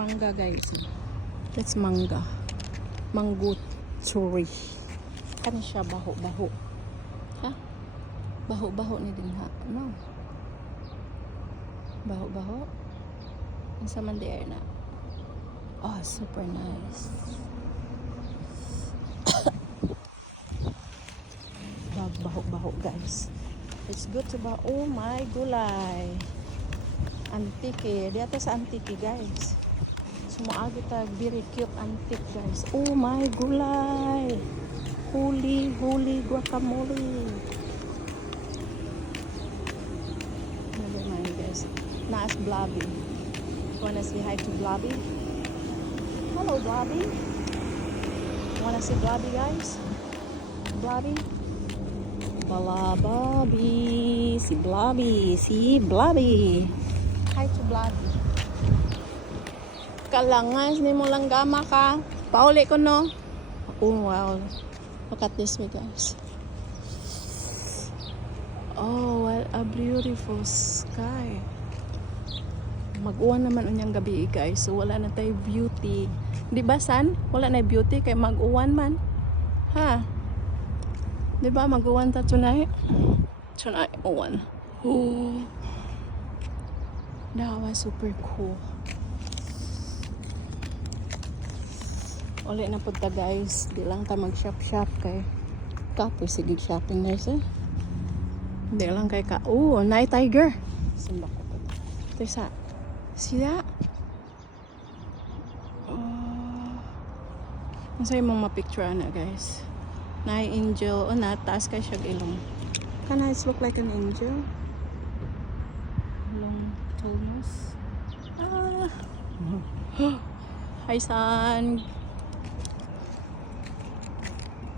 Mangga guys. That's mangga. Mango tree. Kan siya baho-baho. Ha? Baho-baho ni din ha. No. Baho-baho. Ang sa man there na. Oh, super nice. Baho-baho guys. It's good to ba. Oh my gulay. Antique. Dito sa antique guys. Sumuagi tag very cute antique guys. Oh my gulay. Holy guacamole. Never mind guys. Naas Blobby. Wanna say hi to Blobby? Hello Blobby. Wanna see Blobby guys? Blobby? Blobby. Si Blobby. Si Blobby. Hi to Blobby. Kalangas ni mo lang gama ka. Pauli ko no. Oh wow. Look at this way guys. Oh, what a beautiful sky. Mag-uwan naman unyang gabi guys. So wala na tayo beauty. Di ba san? Wala na beauty kay mag-uwan man. Ha? Di ba mag-uwan ta tonight? Tonight, uwan. Oh. That was super cool. Uli na po ta guys. Di lang ta mag-shop kay kapoy sige shopping na siya. Di lang kay ka. Oh, night tiger. Simba ko po. Ito isa. See that? Oh. Masaya mong mapicture na guys. Night angel. Oh, taas kay siya ilong. Can I look like an angel? Long tall nose. Ah. Hi son.